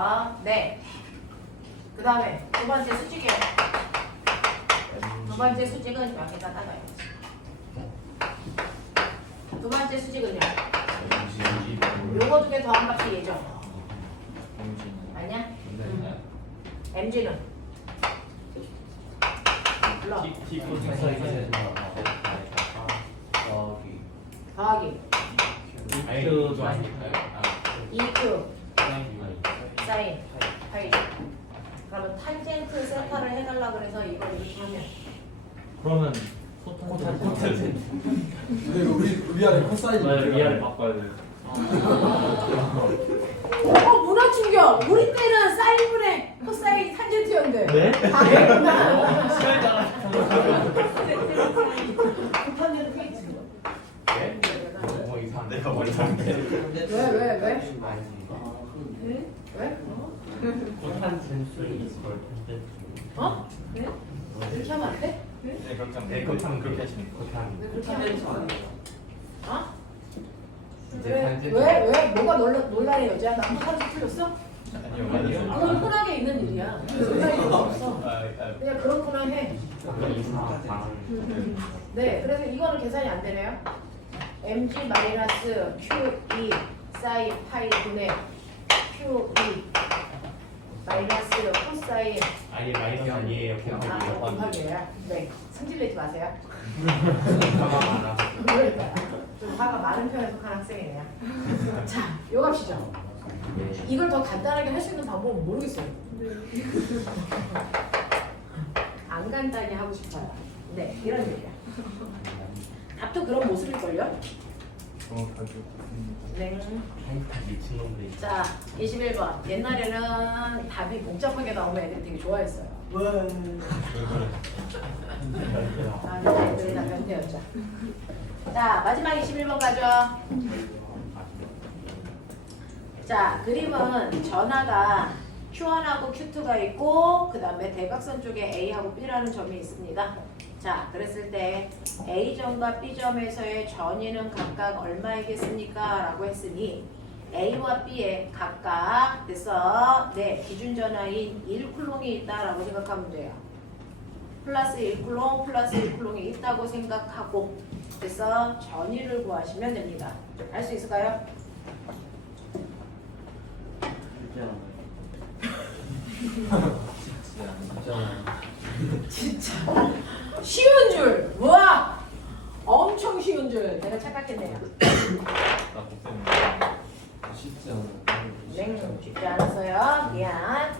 됐어요. 네. 그 다음에 두 번째 수직이에요. 두 번째 수직은 여기다 따가요. 두 번째 수직은요. 요거 중에 더한 값이 얘죠. 아니야? MG는? 불러. 더하기. EQ 사인 파이. 그러면 탄젠트 세타를 해달라 그래서 이걸 이렇게 하면 그러면 근데 이거 우리 안에 코사인 위아래 바꿔야 돼. 문화 충격! 우리 때는 사인분의 코사인 탄젠트였는데 네? 다행이다. 내가 머리 상태. 왜? 왜? 못한 센스이 있을 텐데. 어? 네? 이렇게 하면 안 돼? 네, 그렇게 하면 네, 그렇게 하면 그렇게 하시면 그렇게 하면. 왜 그렇게 하면 어? 이제 왜? 뭐가 논란의 여자야? 나 한번 하루 틀렸어? 아니요. 그건 흔하게 있는 일이야. 논란이 없어. 그냥 그렇구나 해. 네, 그래서 이거는 계산이 안 되네요. mg 마이너스 q2 사인 파이 분의 q2 마이너스 코사인 아예 마이너스 아니에요. 곱하기예요. 네, 성질내지 마세요. 화가 많아. 그러니까요. 좀 화가 많은 편에 속한 학생이네요. 자, 요 값이죠. 이걸 더 간단하게 할 수 있는 방법은 모르겠어요. 안 간단히 하고 싶어요. 네, 이런 얘기야. 답도 그런 모습일걸요? 네. 미친놈들. 자, 21번. 옛날에는 답이 복잡하게 나오면 애들이 되게 좋아했어요. 아, 네, 애들이 다 변태였죠. 자, 마지막 21번 가죠. 자, 그림은 전하가 Q1하고 Q2가 있고 그 다음에 대각선 쪽에 A하고 B라는 점이 있습니다. 자, 그랬을 때 A점과 B점에서의 전위는 각각 얼마이겠습니까? 라고 했으니 A와 B에 각각 됐어. 네, 기준 전하인 1쿨롱이 있다라고 생각하면 돼요. 플러스 1쿨롱, 플러스 1쿨롱이 있다고 생각하고 그래서 전위를 구하시면 됩니다. 알 수 있을까요? 진짜 쉬운 줄! 우와! 엄청 쉬운 줄! 내가 착각했네요. 쉽지 않아. 쉽지 않았어요. 미안.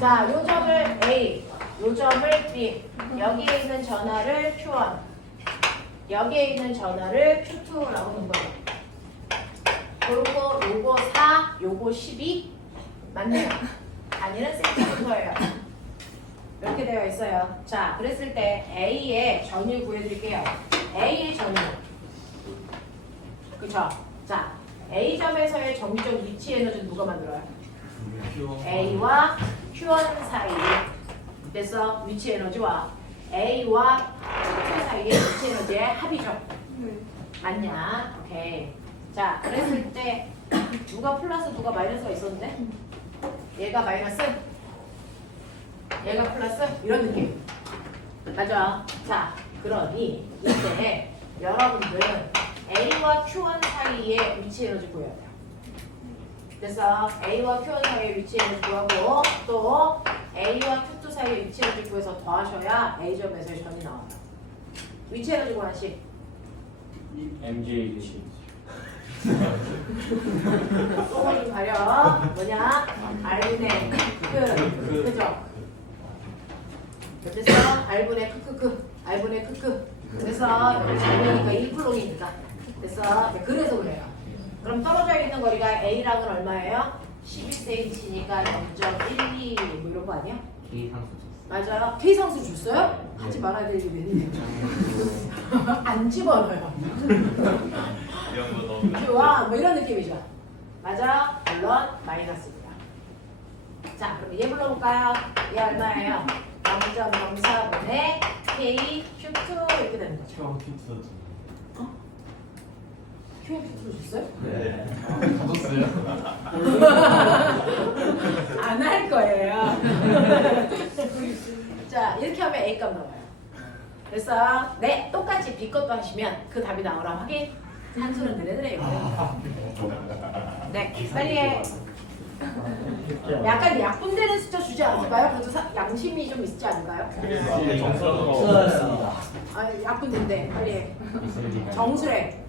자, 요 점을 A, 요 점을 B. 여기에 있는 전하를 Q1, 여기에 있는 전하를 Q2라고 한 거예요. 그리고 요거 4, 요거 12 맞네요. 단위는 센치인 거예요. 이렇게 되어 있어요. 자, 그랬을 때 A의 전위 구해드릴게요. A의 전위. 그쵸? 자, A점에서의 정기적 위치 에너지는 누가 만들어요? A와 Q1 사이. 그래서 위치 에너지와 A와 Q2 사이의 위치 에너지의 합이죠. 맞냐? 오케이. 자, 그랬을 때 누가 플러스 누가 마이너스가 있었는데? 얘가 마이너스? 얘가 플러스? 이런 느낌. 맞아. 자, 그러니 이때 여러분들은 A와 Q1 사이의 위치 에너지 구해야 돼요. 그래서 A와 Q1 사이의 위치 에너지 구하고 또 A와 Q2 사이의 위치 에너지 구해서 더하셔야 A점에서의 전이 나와요. 위치 에너지 구하시. MG. 똥을 좀 가려. 뭐냐? R분의 그죠? 그래서 R분의 크크크, R분의 크크. 그래서 여기 잘되니까 1쿨롱이니까. 그래서 그래요. 그럼 떨어져 있는 거리가 A랑은 얼마예요? 11cm니까 0.12 뭐 이런 거 아니야? 맞아요. K상수 줬어요? 하지 말아야 될 일이 웬일이야. 안 집어넣어요. 이런 거 너무. 와, 뭐 이런 느낌이죠. 맞아? 물론 마이너스입니다. 자, 그럼 얘 불러볼까요? 얘 얼마예요? 0.04분의 K Q2 이렇게 되는 거죠. 큐브 줬어요? 네. 가졌어요. 안 할 거예요. 자, 이렇게 하면 A 값 나와요. 그래서 네, 똑같이 B 것도 하시면 그 답이 나오라 확인. 산수는 그래요. 네, 빨리 해. 약간 약분되는 숫자 주지 않을까요? 그래도 양심이 좀 있지 않을까요? 그래서 앞에 정수라고 수고하셨습니다. 아, 약분된대. 빨리 해. 정수래.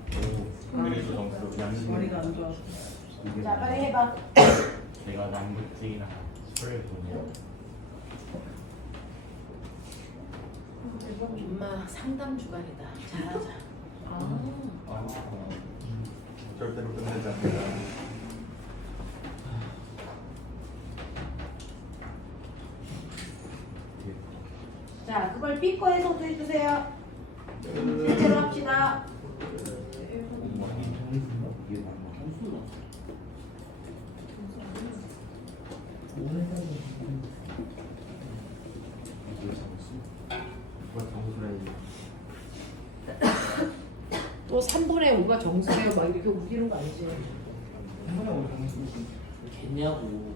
그래서 정수 양심. 머리가 안 좋아서. 자, 빨리 해봐. 내가 남극증이나 술을 보내요. 엄마 상담 주간이다. 잘하자. 절대로 끝내지 않는다. 자, 그걸 B 거에 소개해 주세요. 실제로 합시다. 또 3분의 5가 정수예요. 막 이렇게 우기는 거 아니지? 겠냐고.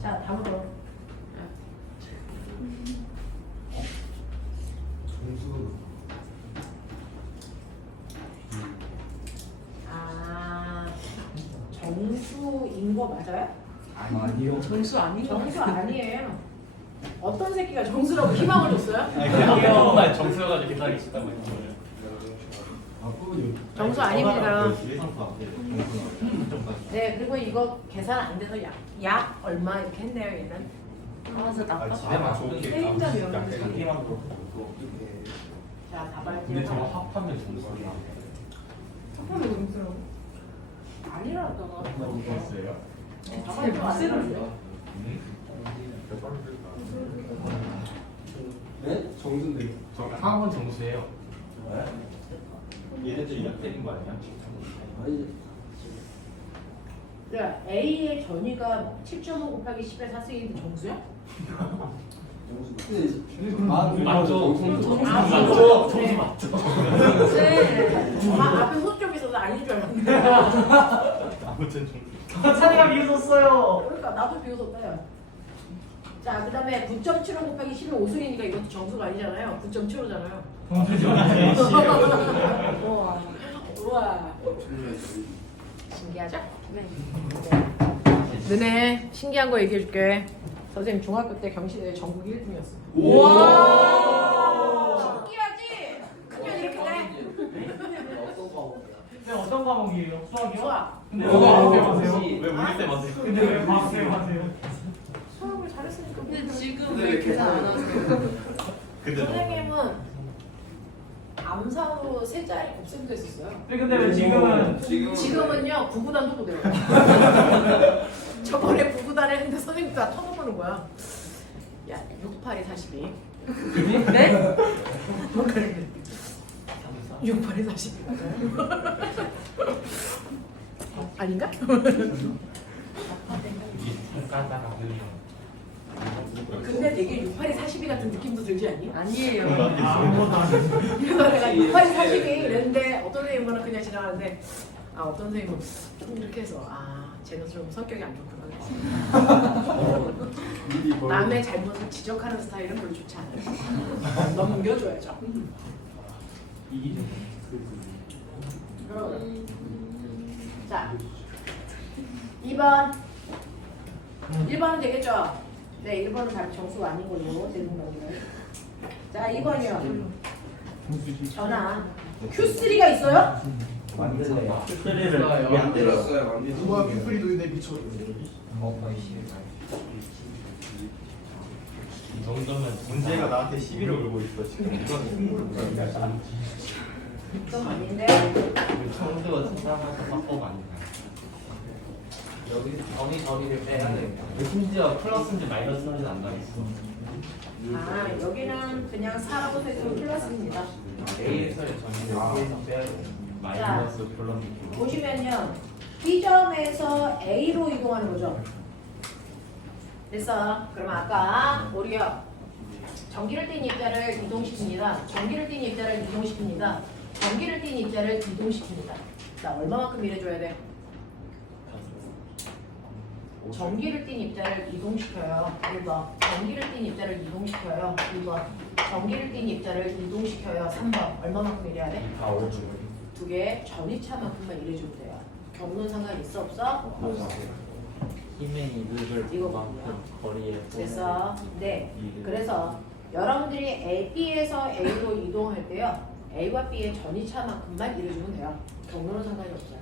자, 다음으로. 아, 정수인 거 맞아요? 아니요. 정수 아닌 거 정수 아니에요. 어떤 새끼가 정수라고 희망을 줬어요? 정말 정수여가지고 기다리고 싶다고 했거든요. 정수 아닙니다. 좀 네, 그리고 이거 계산 안 돼서 약 얼마 이렇게 했네요, 얘는. 아, 진짜 아, 나빠. 집에만 좋게 게임자 딱 명언이. 장기만 그렇고 자, 다발지. 근데 저거 합하면 정수야. 첫번에 정수라고. 아니라잖아. 됐어요? 다발지 아니라는데. 네? 정수인데. 저 상황은 정수예요. 얘네들이 약 때린 거 아니야? 아니. 야, A의 전위가 7.5 곱하기 10의 4승인데 정수야? 맞죠? 정수. 아, 맞죠? 네. 정수 맞죠? 네. 아, 앞에 소 좀 있어서 아닌 줄 알았는데. 아무튼 정수. 찬이가 비웃었어요. 그러니까 나도 비웃었다, 야. 자, 그 다음에 9.75 곱하기 10의 5승이니까 이것도 정수가 아니잖아요. 9.75잖아요. 우와. 우와. 신기하죠? 네. 너네 신기한 거 얘기해줄게. 선생님 중학교 때 경시대회 전국 1등이었어. 우와. 신기하지? 크면 이렇게 돼. 어떤 과목이에요? 수학이요? 수학. 근데 오. 왜 하세요? 왜 우리 때 맞아요? 근데 왜 하세요? 수학을 잘했으니까. 근데 지금 왜 계산 안 하세요? 근데 너 선생님은 암사로 세 자리 곱셈도 했었어요. 근데 왜 지금은 지금은요 구구단도 못해요. 저번에 구구단 했는데 선생님 다 터져보는 거야. 야 6, 8이 42. 네? 6, 8이 42 맞아요? 아닌가? 까다라고. 근데 되게 6, 8이 42 같은 느낌도 들지 않니? 아니에요. 아무것도 안 해요. 그래서 내가 6, 8이 42 이랬는데 어떤 선생님은 그냥 지나가는데 아 어떤 선생님은 좀 이렇게 해서 아 쟤는 좀 성격이 안 좋구나. 남의 잘못을 지적하는 스타일은 별로 좋지 않아요. 넘겨줘야죠. 자, 2번. 1번은 되겠죠? 네, 1번은 답이 정수가 아닌 걸로 되는 겁니다. 자, 2번이요. 전화. Q3가 있어요? 만들래요. 만들었어요. 누가 피플이 도인데 미쳐. 이 정도면 문제가 나한테 시비를 걸고 있어 지금. 이건 좀 아닌데? 정도가 사람한테 합법 아닌가요? 여기 전이를 빼야 돼. 심지어 플러스인지 마이너스인지 안 나있어. 아, 여기는 그냥 4라고 해서 플러스입니다. A에서의 전이를 B에서 빼야 돼. 마이너스 플러스. 보시면요. B점에서 A로 이동하는 거죠. 됐어. 그럼 아까 우리요. 전기를 띤 입자를 이동시킵니다. 전기를 띤 입자를 이동시킵니다. 전기를 띤 입자를 이동시킵니다. 나 얼마만큼 일해줘야 돼? 전기를 띤 입자를 이동시켜요. 1번. 전기를 띤 입자를 이동시켜요. 2번. 전기를 띤 입자를 이동시켜요. 3번. 얼마만큼 일해야 돼? 다 5주. 두 개 전이차만큼만 일해주면 돼요. 경로는 상관 있어 없어? 힘의 이득을 이거 그만큼 거리에 됐어. 네. 이득. 그래서 여러분들이 A, B에서 A로 이동할 때요. A와 B의 전이차만큼만 일해주면 돼요. 경로는 상관이 없어요.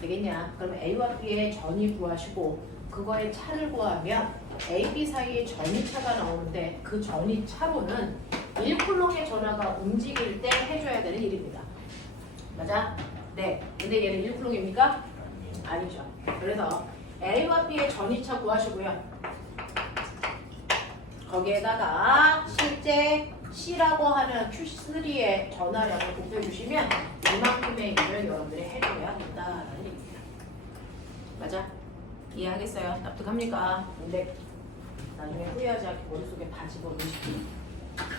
되겠냐? 그럼 A와 B의 전이 구하시고 그거의 차를 구하면 A, B 사이에 전이차가 나오는데 그 전이차로는 1쿨롱의 전하가 움직일 때 해줘야 되는 일입니다. 맞아? 네. 근데 얘는 1쿨롱입니까? 아니죠. 그래서 A와 B의 전이차 구하시고요. 거기에다가 실제 C라고 하는 Q3의 전하량을 곱해주시면 이만큼의 일을 여러분들이 해줘야 된다는 얘기입니다. 맞아? 이해하겠어요? 납득합니까? 근데 나중에 후회하지 않게 머릿속에 다 집어넣으시고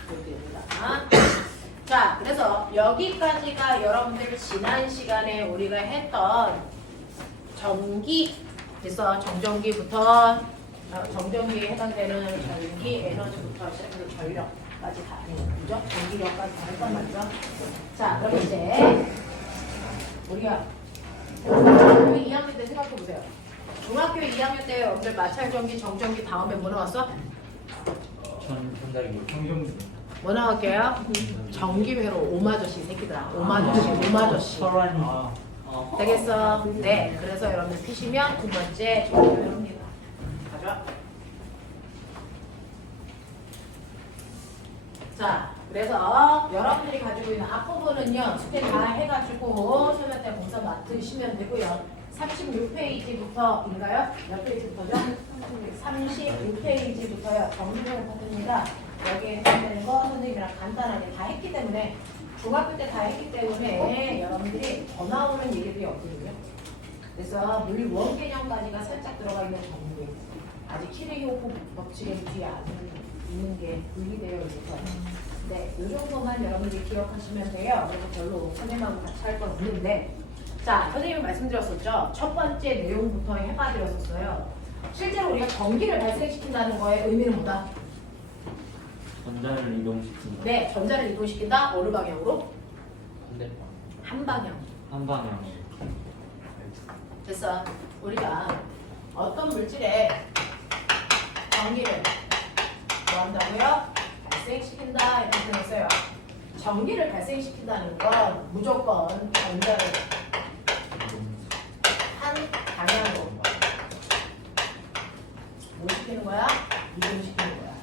그렇게 됩니다. 자, 그래서 여기까지가 여러분들 지난 시간에 우리가 했던 전기, 그래서 정전기부터 정전기에 해당되는 전기 에너지부터 시작해서 전력까지 다 그죠? 전기력까지 다 했단 말이죠. 자, 그럼 이제 우리가 중학교 2학년 때 생각해 보세요. 중학교 2학년 때 여러분들 마찰전기, 정전기 다음에 뭐 나왔어? 전달기. 정정. 뭐 나올게요? 전기회로 오마저씨 새끼들아. 오마저씨. 설환이. 되겠어? 네. 그래서 여러분들 피시면 두 번째 전기회로입니다. 가죠. 자, 그래서 여러분들이 가지고 있는 앞부분은요, 숙제 다 해가지고 소년 때 공사 맡으시면 되고요. 36페이지부터인가요? 몇 페이지부터죠? 36페이지부터요. 정리를 파트입니다. 여기에 해당되는 거 선생님이랑 간단하게 다 했기 때문에 중학교 때 다 했기 때문에 여러분들이 더 나오는 일들이 없거든요. 그래서 물 원 개념까지가 살짝 들어가 있는 정리. 아직 키레히오프 법칙의 뒤에 안 있는 게 분리되어 있어서 네, 이 정도만 여러분들이 기억하시면 돼요. 그래서 별로 선생님하고 같이 할 건 없는데 자, 선생님이 말씀드렸었죠. 첫 번째 내용부터 해봐드렸었어요. 실제로 우리가 전기를 발생시킨다는 거의 의미는 뭐다? 전자를 이동시킨다. 네, 전자를 이동시킨다. 어느 방향으로? 반대방. 한 방향. 한 방향. 됐어. 우리가 어떤 물질에 전기를 뭐 한다고요? 발생시킨다 이렇게 생각했어요. 전기를 발생시킨다는 건 무조건 전자를 한 방향으로 뭐 시키는 거야? 이동시키는 거야.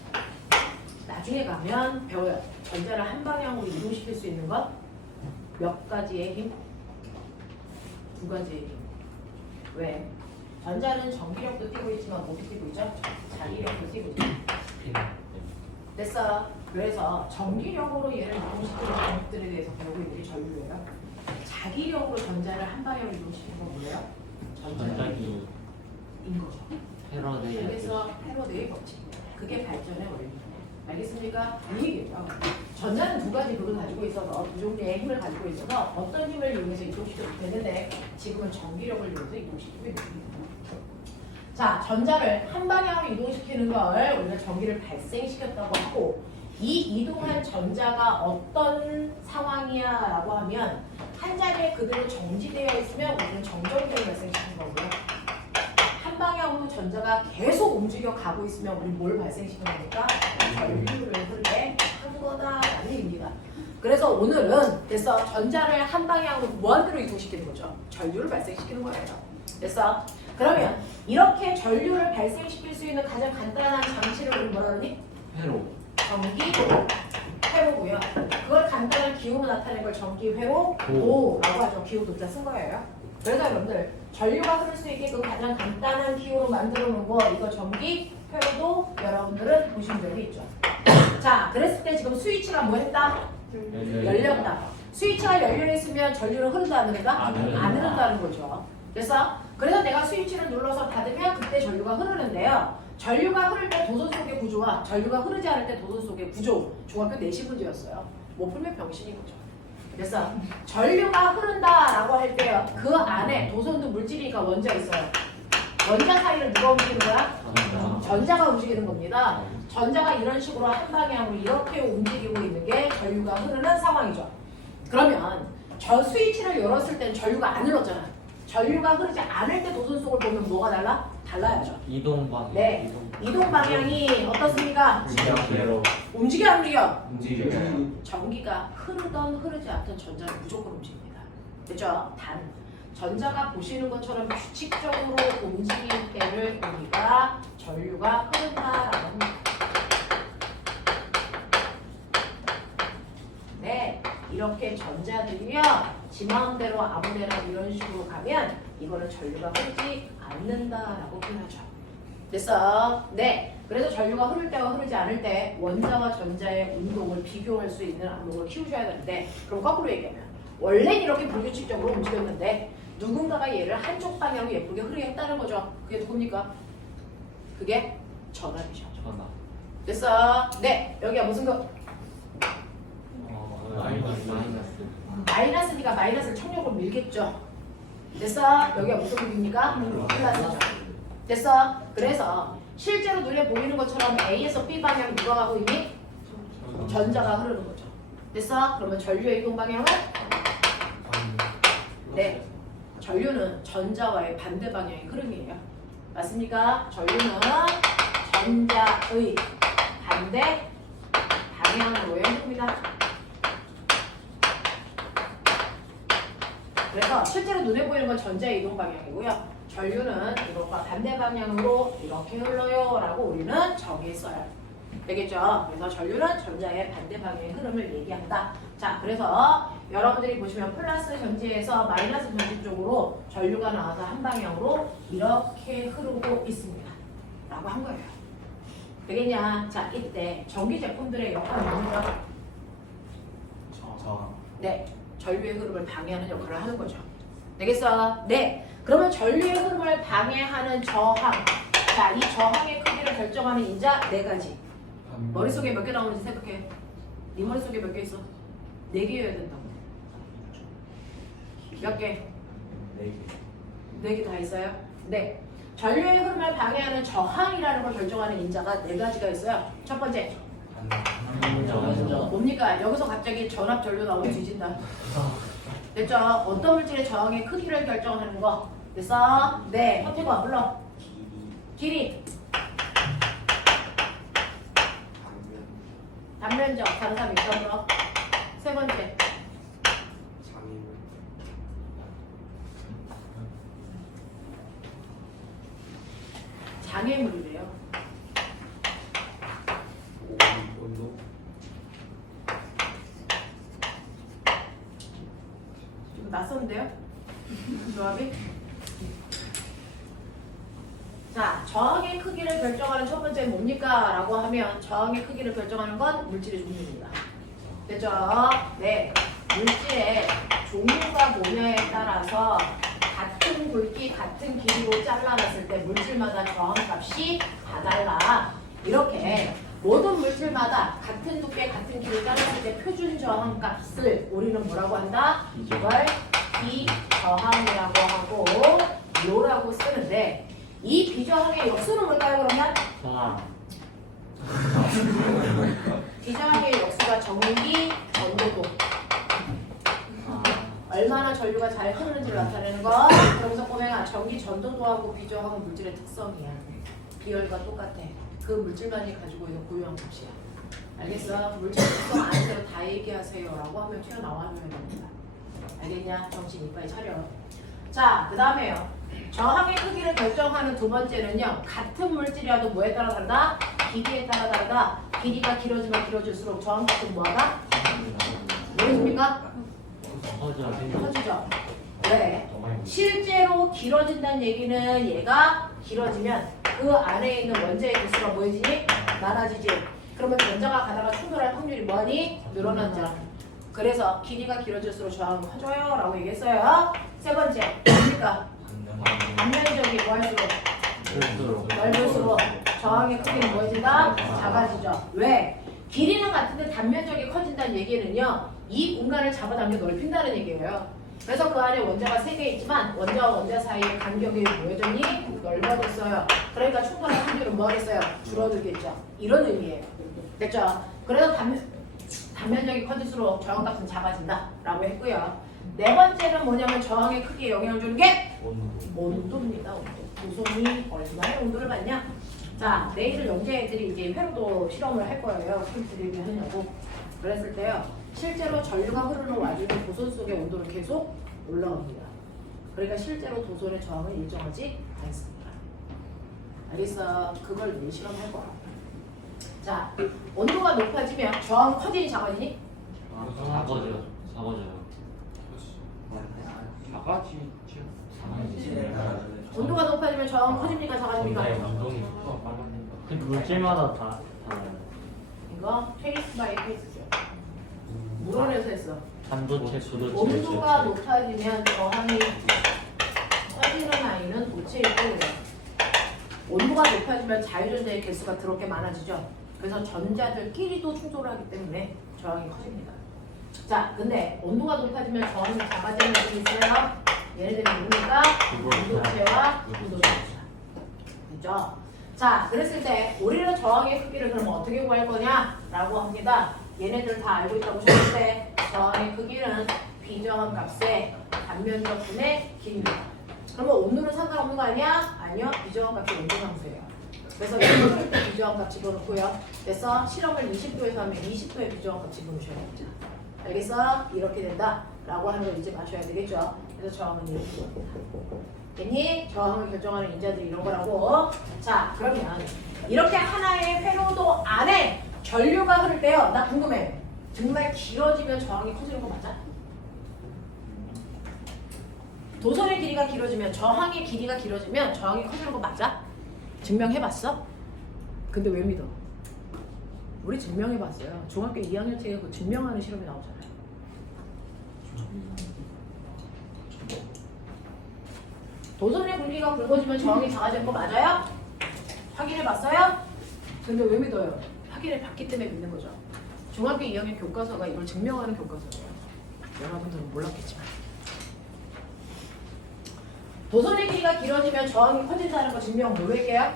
나중에 가면 배워요. 전자를 한 방향으로 이동시킬 수 있는 것 몇 가지의 힘? 두 가지의 힘. 왜? 전자는 전기력도 띄고 있지만 뭐도 띄고 있죠? 자기력도 띄고 있죠. 됐어. 그래서 전기력으로 얘를 이동시키는 방법들에 대해서 배우고 있는 게 전류예요. 자기력으로 전자를 한 방향으로 이동시키는 건 뭐예요? 전자기인 거죠. 패러데이. 그래서 패러데이의 법칙입니다. 그게 발전의 원리입니다. 알겠습니까? 이 얘기예요. 전자는 두 가지 극을 가지고 있어서 두 종류의 힘을 가지고 있어서 어떤 힘을 이용해서 이동시켜도 되는데 지금은 전기력을 이용해서 이동시키고 있는 겁니다. 자, 전자를 한 방향으로 이동시키는 걸 우리가 전기를 발생시켰다고 하고 이 이동한 전자가 어떤 상황이야 라고 하면 한 자리에 그대로 정지되어 있으면 우리는 정전기를 발생시키는 거고요. 한 방향으로 전자가 계속 움직여 가고 있으면 우리는 뭘 발생시키는 겁니까? 전류를 흐르게 하는 거다라는 얘기입니다. 그래서 오늘은 됐어. 전자를 한 방향으로 무한대로 이동시키는 거죠. 전류를 발생시키는 거예요. 됐어? 그러면 이렇게 전류를 발생시킬 수 있는 가장 간단한 장치를 우리 뭐라 그러니? 회로. 전기 회로고요. 그걸 간단한 기호로 나타낸 걸 전기 회로도라고 하죠. 기호 도자 쓴 거예요. 그래서 여러분들 전류가 흐를 수 있게끔 가장 간단한 기호로 만들어 놓은 거 이거 전기 회로도 여러분들은 보시면 되어 있죠. 자, 그랬을 때 지금 스위치가 뭐 했다? 열렸다. 스위치가 열려 있으면 전류는 흐른다 안 흐른다? 안 흐른다. 안 흐른다는 거죠. 그래서 내가 스위치를 눌러서 받으면 그때 전류가 흐르는데요. 전류가 흐를 때 도선 속의 구조와 전류가 흐르지 않을 때 도선 속의 구조 중학교 내시 문제였어요. 못 풀면 병신인 거죠. 그래서 전류가 흐른다라고 할 때요. 그 안에 도선도 물질이니까 원자 있어요. 원자 사이를 누가 움직이는 거야? 전자가 움직이는 겁니다. 전자가 이런 식으로 한 방향으로 이렇게 움직이고 있는 게 전류가 흐르는 상황이죠. 그러면 저 스위치를 열었을 때는 전류가 안 흘렀잖아. 전류가 흐르지 않을 때 도선 속을 보면 뭐가 달라? 달라야죠. 이동 방향. 네. 이동 방향이 어떻습니까? 움직여. 움직여 안 움직여? 움직여요. 전기가 흐르던 흐르지 않던 전자는 무조건 움직입니다. 그죠? 단 전자가 보시는 것처럼 규칙적으로 움직일 때를 우리가 전류가 흐른다라고 합니다. 네, 이렇게 전자들이요 지 마음대로 아무데나 이런 식으로 가면 이거는 전류가 흐르지 않는다라고 표현하죠. 됐어? 네. 그래서 전류가 흐를 때와 흐르지 않을 때 원자와 전자의 운동을 비교할 수 있는 암목을 키우셔야 되는데, 그럼 거꾸로 얘기하면 원래는 이렇게 불규칙적으로 움직였는데 누군가가 얘를 한쪽 방향으로 예쁘게 흐르게 했다는 거죠. 그게 누굽니까? 그게 전압이죠. 전화. 됐어? 네. 여기가 무슨 거? 마이너스. 마이너스니까 마이너스를 청력으로 밀겠죠. 됐어? 여기가 무슨 극입니까? 플러스죠. 됐어? 그래서 실제로 눈에 보이는 것처럼 A에서 B 방향 누가 가고 있니? 전자가 흐르는 거죠. 됐어? 그러면 전류의 이동 방향은? 네. 전류는 전자와의 반대 방향의 흐름이에요. 맞습니까? 전류는 전자의 반대 방향으로의 흐름이다. 그래서 실제로 눈에 보이는 건 전자의 이동 방향이고요. 전류는 이것과 반대 방향으로 이렇게 흘러요 라고 우리는 정의했어요. 되겠죠? 그래서 전류는 전자의 반대 방향의 흐름을 얘기한다. 자, 그래서 여러분들이 보시면 플러스 전지에서 마이너스 전지 쪽으로 전류가 나와서 한 방향으로 이렇게 흐르고 있습니다. 라고 한 거예요. 되겠냐? 자, 이때 전기 제품들의 역할은 뭡니까? 네, 전류의 흐름을 방해하는 역할을 하는 거죠. 되겠어? 네. 그러면 전류의 흐름을 방해하는 저항. 자, 이 저항의 크기를 결정하는 인자 네 가지. 머릿속에 몇 개 나오는지 생각해. 네 머릿속에 몇 개 있어? 4개여야 된다고. 몇 개? 4개 다 있어요? 네. 전류의 흐름을 방해하는 저항이라는 걸 결정하는 인자가 4가지가 있어요. 첫 번째. 뭡니까? 여기서 갑자기 전압 전류 나오면 뒤진다. 됐죠? 어떤 물질의 저항의 크기를 결정하는 거. 됐어? 네. 현지가 불러. 길이. 단면적. 다른 사람 있어 불러. 세 번째. 장애물이래요. 좀 낯선데요? 조합이? 자, 저항의 크기를 결정하는 첫 번째 뭡니까? 라고 하면 저항의 크기를 결정하는 건 물질의 종류입니다. 됐죠? 네. 물질의 종류가 뭐냐에 따라서 같은 굵기, 같은 길이로 잘라놨을 때 물질마다 저항값이 다 달라. 이렇게 모든 물질마다 같은 두께, 같은 길이를 잘랐을 때 표준 저항값을 우리는 뭐라고 한다? 이걸 비저항이라고 하고 로라고 쓰는데, 이 비저항의 역수는 뭘까요, 그러면? 비저항의 역수가 전기 전도도. 얼마나 전류가 잘 흐르는지를 나타내는 거. 그러면서 꼬맹아, 전기 전도도하고 비저항은 물질의 특성이야. 비열과 똑같아. 그 물질만이 가지고 있는 고유한 값이야. 알겠어? 물질 특성 아는 대로 다 얘기하세요 라고 하면 튀어나와줘야 됩니다. 알겠냐? 정신 이빨 차려. 자, 그 다음에요. 저항의 크기를 결정하는 두 번째는요. 같은 물질이라도 뭐에 따라 다르다? 길이에 따라 다르다. 길이가 길어지면 길어질수록 저항값은 뭐하다? 모르십니까? 커지죠. 왜? 실제로 길어진다는 얘기는 얘가 길어지면 그 안에 있는 원자의 개수가 뭐해지니? 많아지지. 그러면 전자가 가다가 충돌할 확률이 뭐하니? 늘어난다. 그래서 길이가 길어질수록 저항은 커져요 라고 얘기했어요. 세 번째, 뭡니까? 단면적이 뭐할수록? 넓을수록 저항의 크기는 뭐해진다? 작아지죠. 왜? 길이는 같은데 단면적이 커진다는 얘기는요. 이 공간을 잡아당겨 넓힌다는 얘기예요. 그래서 그 안에 원자가 3개 있지만 원자와 원자 사이의 간격이 뭐해졌니? 넓어졌어요. 그러니까 충분한 확률은 뭐 하겠어요? 줄어들겠죠. 이런 의미예요. 됐죠? 그래서 단면적이 커질수록 저항값은 작아진다 라고 했고요. 네 번째는 뭐냐면 저항의 크기에 영향을 주는 게 온도입니다. 온도. 도손이 얼마나 온도를 받냐? 자, 내일 영재애들이 이제 회로도 실험을 할 거예요. 풀드립이 하느냐고. 그랬을 때요. 실제로 전류가 흐르는 와중에 도손 속의 온도는 계속 올라옵니다. 그러니까 실제로 도손의 저항은 일정하지 않습니다. 알겠어? 그걸 내일 실험할 거야. 자, 온도가 높아지면 저항은 커지니 작아지니? 작아져요. 온도가 높아지면 저항은 커집니까 작아집니까? 운동이 속도가 빨라지니까. 그 물질마다 다 달라요. 이거 케이스 바이 케이스죠. 물원에서 했어. 단도체, 수도체, 온도가 열체체. 높아지면 저항이 커지는 아이는 도체이고 온도가 높아지면 자유전자의 개수가 더럽게 많아지죠. 그래서 전자들끼리도 충돌을 하기 때문에 저항이 커집니다. 자, 근데 온도가 높아지면 저항이 작아지는 것이 있어요. 얘네들이 뭡니까? 온도체와 온도체입니다. 됐죠? 자, 그랬을 때 우리는 저항의 크기를 그럼 어떻게 구할 거냐라고 합니다. 얘네들 다 알고 있다고 했을 때 저항의 크기는 비저항 값의 단면적 분의 길이입니다. 그러면 온도는 상관없는 거 아니야? 아니요. 비저항 값이 온도 상수예요. 그래서 이거를 때 비저항 값 집어넣고요. 그래서 실험을 20도에서 하면 20도의 비저항 값 집어넣으셔야 됩니다. 알겠어? 이렇게 된다 라고 하는 걸 이제 맞춰야 되겠죠. 그래서 저항은 이렇게 됩니다. 됐니? 저항을 결정하는 인자들이 이런 거라고. 자, 그러면 이렇게 하나의 회로도 안에 전류가 흐를 때요. 나 궁금해. 정말 길어지면 저항이 커지는 거 맞아? 도선의 길이가 길어지면 저항의 길이가 길어지면 저항이 커지는 거 맞아? 증명해봤어? 근데 왜 믿어? 우리 증명해봤어요. 중학교 2학년 책에 그 증명하는 실험이 나오잖아요. 도선의 굵기가 굵어지면 저항이 작아지는 거 맞아요? 확인해봤어요? 근데 왜 믿어요? 확인해봤기 때문에 믿는 거죠. 중학교 2학년 교과서가 이걸 증명하는 교과서예요. 여러분들은 몰랐겠지만. 도선의 길이가 길어지면 저항이 커진다는 거 증명 뭘로 할게요?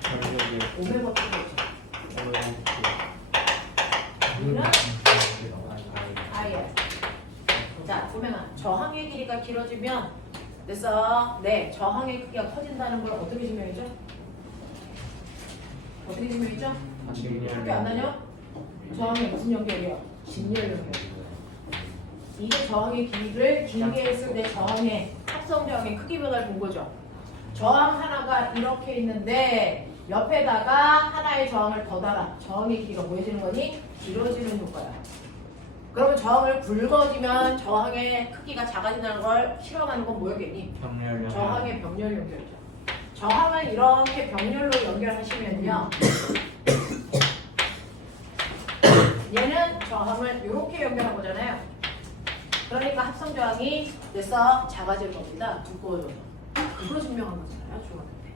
전력이 500원 쓰겠죠. 우리는 아예. 자, 보면은 저항의 길이가 길어지면 됐어. 네, 저항의 크기가 커진다는 걸 어떻게 증명했죠? 어떻게 증명했죠? 학교 안 다녀? 저항의 무슨 연결이요? 직렬 연결. 이게 저항의 길이를 길게 했을 때 저항의 합성 저항의 크기 변화를 본 거죠. 저항 하나가 이렇게 있는데 옆에다가 하나의 저항을 더 달아. 저항의 길이가 뭐해지는 거니? 길어지는 효과야. 그러면 저항을 굵어지면 저항의 크기가 작아진다는 걸 실험하는 건 뭐였겠니? 병렬 저항의 병렬 연결이죠. 저항을 이렇게 병렬로 연결하시면요. 얘는 저항을 이렇게 연결한 거잖아요. 그러니까 합성 저항이 됐어 작아질 겁니다. 두꺼워져서. 그거 증명한 거잖아요. 중학교 때.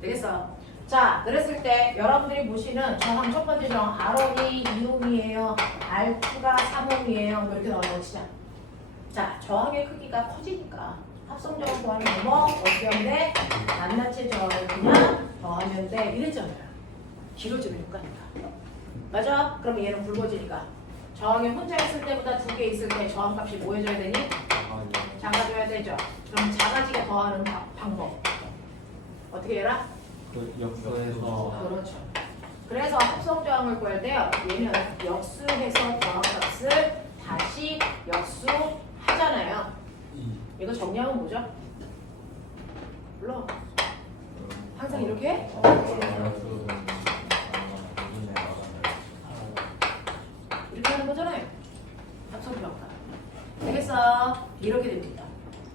되겠어? 자, 그랬을 때 여러분들이 보시는 저항 첫 번째 저항 R1이 2옴이에요. R2가 3옴이에요. 뭐 이렇게 나오는 거 치자. 자, 저항의 크기가 커지니까 합성 저항 구하면 뭐 어떻게 하면 돼? 낱낱이 저항을 그냥 더하면 돼. 이랬잖아요. 길어지는 효과니까. 맞아? 그럼 얘는 굵어지니까. 저항이 혼자 있을 때보다 두 개 있을 때 저항 값이 뭐 해줘야 되니? 작아져야 되죠. 그럼 작아지게 더하는 방법. 어떻게 해라? 그 역수에서 그렇죠. 그래서 합성 저항을 구할 때요. 얘는 역수해서 저항 값을 다시 역수하잖아요. 이거 정리하면 뭐죠? 물론 항상 이렇게 해? 이렇게 하는 거잖아요. 합성 저항값. 되겠어? 이렇게 됩니다.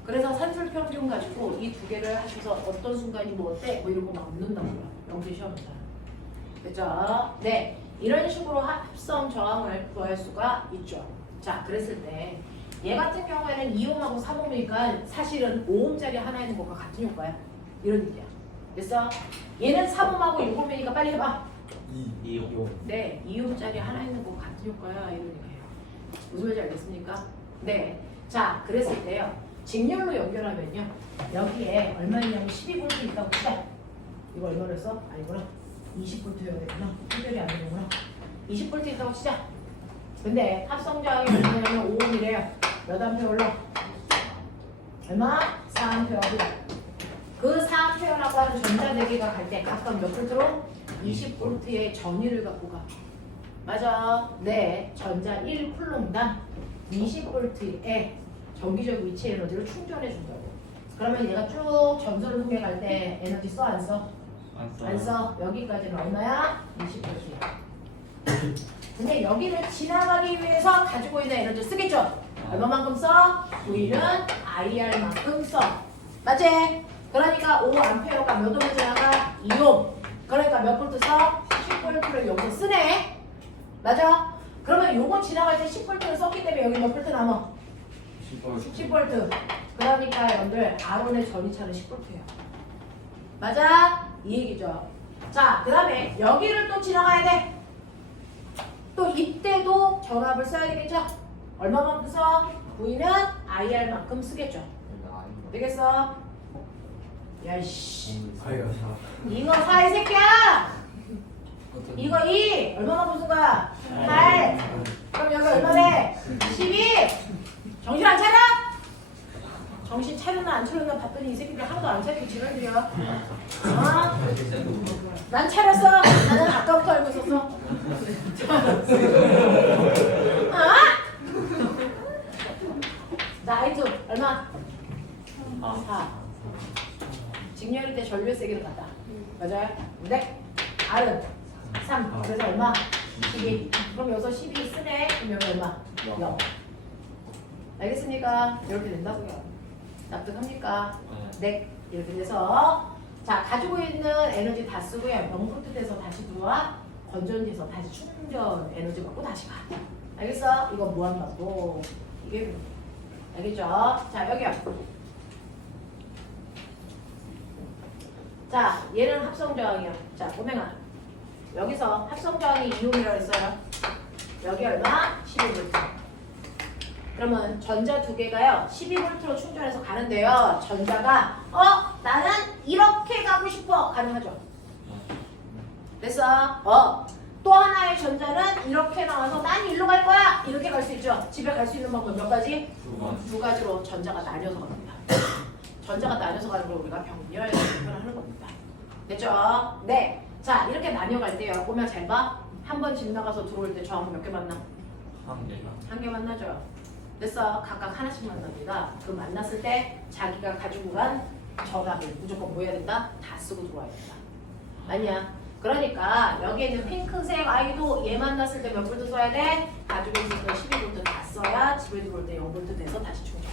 그래서 산술평균 가지고 이 두 개를 하셔서 어떤 순간이 뭐 어때? 뭐 이런 거 막 묻는다고요. 영재 시험에서. 됐죠? 네. 이런 식으로 합성 저항을 구할 수가 있죠. 자, 그랬을 때 얘 같은 경우에는 2옴하고 3옴이니까 사실은 5옴짜리 하나 있는 것과 같은 효과야. 이런 얘기야. 됐어? 얘는 3옴하고 6옴이니까 빨리 해봐. 2호. 네. 2옴짜리 하나 있는 것 같은 효과야. 이런 얘기예요. 무슨 말인지 알겠습니까? 네. 자, 그랬을 때요. 직렬로 연결하면요. 여기에 얼마 있냐면 12V 있다고 치자. 이거 얼마를 써? 아니구나. 20V여야 되구나. 특별히 안 되는구나. 20V 있다고 치자. 근데 합성저항이 얼마냐면 5ohm이래요. 몇 암페어 올라? 얼마? 4A입니다. 그 4A라고 하는 전자대기가 갈 때 각각 몇 볼트로? 20V의 전위를 갖고 가. 맞아. 네. 전자 1쿨롬당 20V의 정기적 위치 에너지를 충전해 준다고. 그러면 얘가 쭉 전선을 통해 갈 때 에너지 써? 안 써? 안 써. 여기까지는 얼마야? 20V. 근데 여기를 지나가기 위해서 가지고 있는 에너지 쓰겠죠? 얼마만큼 써? V는 IR만큼 써. 맞지? 그러니까 5A가 몇 옴을 지나가? 2옴. 그러니까 몇 볼트 써? 10볼트를 여기서 쓰네. 맞아? 그러면 요거 지나갈 때 10볼트를 썼기 때문에 여기 몇 볼트 남아? 10볼트. 그러니까 여러분들 R1의 전이차는 10볼트예요. 맞아? 이 얘기죠. 자, 그 다음에 여기를 또 지나가야 돼. 또 이때도 전압을 써야 되겠죠? 얼마만큼 써? V는 IR만큼 쓰겠죠. 되겠어? 야이씨. 이거 4 이 새끼야! 이거 2! 얼마만큼 쓴 거야? 8! 그럼 여기 얼마래? 12! 정신 안 차려? 정신 차렸나 안 차렸나 봤더니 이 새끼들 하나도 안 차리고 지랄들이야. 어? 난 차렸어. 나는 아까부터 알고 있었어. 아? 자, I2 얼마? 4. 직렬일 때 전류의 세기를 갖다. 맞아요? 네. R은 3. 그래서 얼마? 12. 그럼 여기서 12 쓰네. 그럼 여기 얼마? 0. 알겠습니까? 이렇게 된다고요. 납득합니까? 네. 이렇게 돼서 자, 가지고 있는 에너지 다 쓰고요. 0V 돼서 다시 들어와. 건전지에서 다시 충전 에너지 받고 다시 가. 알겠어? 이거 뭐 한다고? 이게 알겠죠? 자, 여기요. 자, 얘는 합성저항이야. 자, 꼬맹아. 여기서 합성저항이 2ohm이라고 했어요. 여기 얼마? 12V. 그러면 전자 두 개가요 12V로 충전해서 가는데요. 전자가 나는 이렇게 가고 싶어. 가능하죠? 됐어? 또 하나의 전자는 이렇게 나와서 난 일로 갈 거야. 이렇게 갈 수 있죠? 집에 갈 수 있는 방법 몇 가지? 두 가지로 전자가 나뉘어서 갑니다. 전자가 나뉘어서 가는 걸 우리가 병렬 표현하는 겁니다. 됐죠? 네. 자, 이렇게 나뉘어갈 때요. 보면 잘 봐. 한 번 집 나가서 들어올 때 저항은 몇 개 만나? 한 개 만나죠. 됐어. 각각 하나씩 만납니다. 그 만났을 때 자기가 가지고 간 전압을 무조건 뭐 해야 된다? 다 쓰고 들어와야 된다. 아니야. 그러니까 여기에 있는 핑크색 아이도 얘 만났을 때 몇 볼트 써야 돼? 가지고 있을 때 12볼트 다 써야 집에 들어올 때 0볼트 돼서 다시 충전.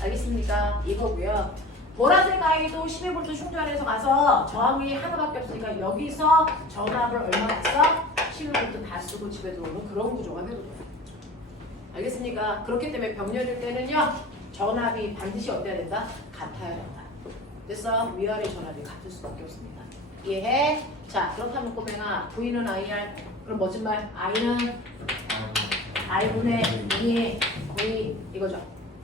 알겠습니까? 이거고요. 보라색 아이도 12볼트 충전해서 가서 저항이 하나밖에 없으니까 여기서 전압을 얼마 써? 12볼트 다 쓰고 집에 들어오는 그런 구조가 되거든요. 알겠습니까? 그렇기 때문에 병렬일 때는요. 전압이 반드시 어때야 된다? 같아야 된다. 됐어? 위아래 전압이 같을 수밖에 없습니다. 이해해? 자, 그렇다면 꼬맹아 V는 IR 그럼 멋진 말 I는 I분의 2 V 이거죠.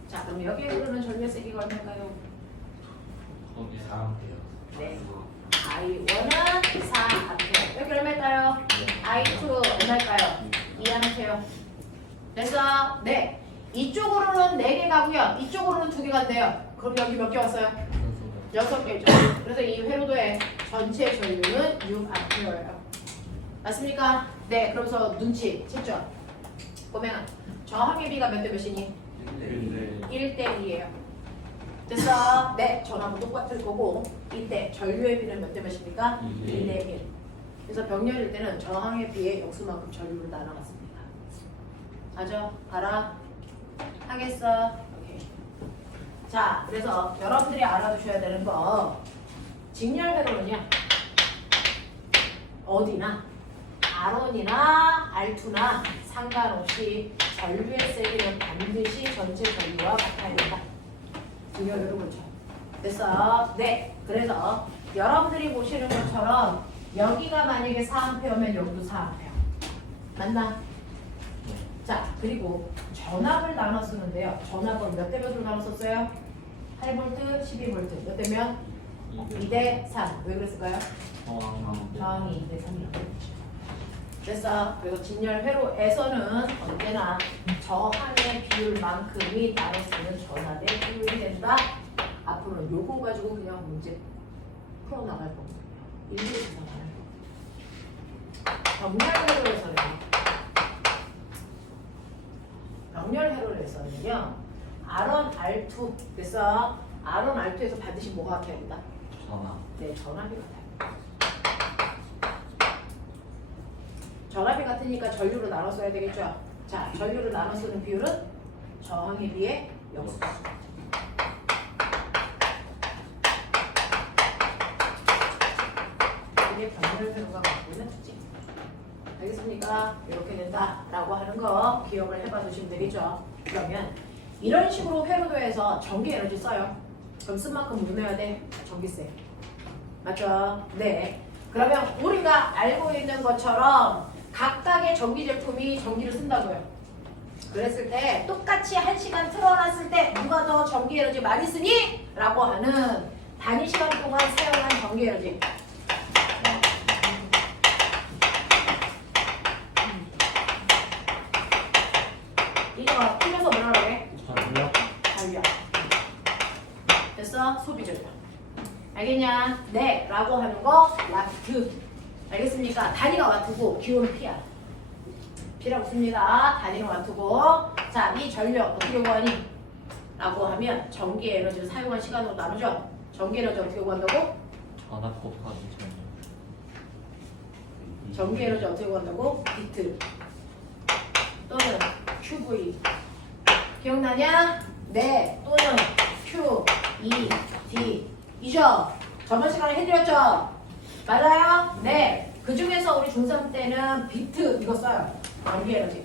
자, 그럼 여기에 흐르는 전류의 세기가 얼마일까요? 거기 4ampe요. 네. I1은 4A. 여기 얼마일까요? I2 얼마일까요? 2A. 됐어? 네. 이쪽으로는 4개 가고요. 이쪽으로는 2개 간대요. 그럼 여기 몇 개 왔어요? 6개죠. 그래서 이 회로도의 전체 전류는 6A예요. 맞습니까? 네. 그러면서 눈치 챘죠? 꼬맹아. 저항의 비가 몇 대 몇이니? 1대 2예요. 됐어? 네. 전압은 똑같을 거고 이때 전류의 비는 몇 대 몇입니까? 1대 1. 그래서 병렬일 때는 저항의 비에 역수만큼 전류를 나눠갔습니다. 맞아? 알아? 하겠어? 오케이. 자, 그래서 여러분들이 알아두셔야 되는 거 직렬회로는요 어디나 R1이나 R2나 상관없이 전류의 세기는 반드시 전체 전류와 같아야 된다. 직렬회로 그렇죠. 됐어? 네. 그래서 여러분들이 보시는 것처럼 여기가 만약에 4A면 여기도 4A. 맞나? 자, 그리고 전압을 나눠 쓰는데요. 전압은 몇 대 몇으로 나눠 썼어요? 8V, 12V. 몇 대면? 2대 3. 왜 그랬을까요? 저항이 2대 3이라고. 됐어. 그래서 진열 회로에서는 언제나 저항의 비율만큼이 나눠 쓰는 전압의 비율이 된다. 앞으로는 요거 가지고 그냥 문제 풀어나갈 거거든요. 일일이 나갈 거. 정렬 회로에서는 병렬 회로에서는요. R1, R2 그래서 R1, R2에서 반드시 뭐가 같아야 된다? 전화. 네, 전압이 같아요. 전압이 같으니까 전류로 나눠 써야 되겠죠? 자, 전류를 나눠 쓰는 비율은 저항에 비해 역수. 이게 병렬 회로가 갖고 있는 특징. 알겠습니까? 이렇게 된다라고 하는 거 기억을 해봐 주시면 되겠죠? 그러면 이런 식으로 회로도에서 전기 에너지 써요. 그럼 쓴 만큼 뭐 내야 돼? 전기세. 맞죠? 네. 그러면 우리가 알고 있는 것처럼 각각의 전기 제품이 전기를 쓴다고요. 그랬을 때 똑같이 1시간 틀어놨을 때 누가 더 전기 에너지 많이 쓰니? 라고 하는 단위 시간 동안 사용한 전기 에너지. 이거 틀려서 뭐라 그래? 전력. 됐어? 소비 전력. 알겠냐? 네 라고 하는 거 와트. 알겠습니까? 단위가 와트고 기호는 P야. P라고 씁니다. 단위는 와트고. 자, 이 전력 어떻게 구하니? 라고 하면 전기 에너지를 사용한 시간으로 나누죠. 전기 에너지 어떻게 구한다고? 전화 곱하기 전화. 전기 에너지 어떻게 구한다고? 비트 또는 QV. 기억나냐? 네 또는 Q, E, D 이죠? 저번 시간에 해드렸죠? 맞아요? 네. 그 중에서 우리 중3 때는 비트 이거 써요. 전기 에너지.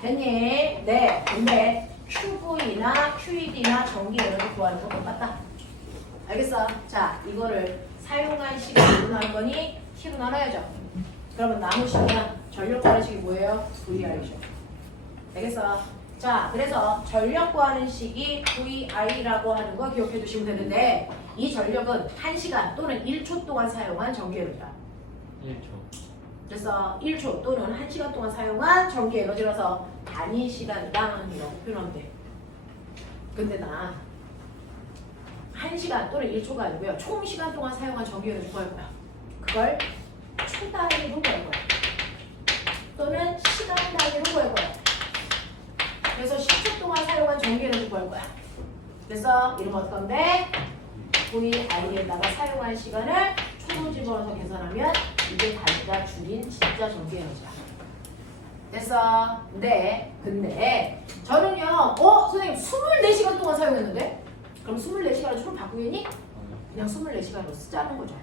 됐니? 네. 근데 QV나 QED나 전기 에너지 구하는 거 똑같다. 알겠어? 자, 이거를 사용한 시간으로 나눈 거니 T로 나눠야죠. 그러면 나누시면 전력 구하는 식이 뭐예요? VI죠. 알겠어? 자, 그래서 전력 구하는 식이 VI라고 하는 거 기억해 두시면 되는데 이 전력은 1시간 또는 1초 동안 사용한 전기 에너지다. 1초. 그래서 1초 또는 1시간 동안 사용한 전기 에너지라서 단위 시간당이라고 표현하면 돼. 근데 나 1시간 또는 1초가 아니고요. 총 시간 동안 사용한 전기 에너지 구할 거야. 그걸 초 단위로 구할 거야. 또는 시간 단위로 구할 거야. 그래서 10초 동안 사용한 전기 에너지 구할 거야. 그래서 이러면 어떡한데? VI에다가 사용한 시간을 초로 집어넣어서 계산하면 이게 단위가 줄인 진짜 전기 에너지야. 됐어? 네. 근데 저는요. 선생님 24시간 동안 사용했는데? 그럼 24시간을 초로 바꾸겠니? 그냥 24시간으로 쓰자는 거죠.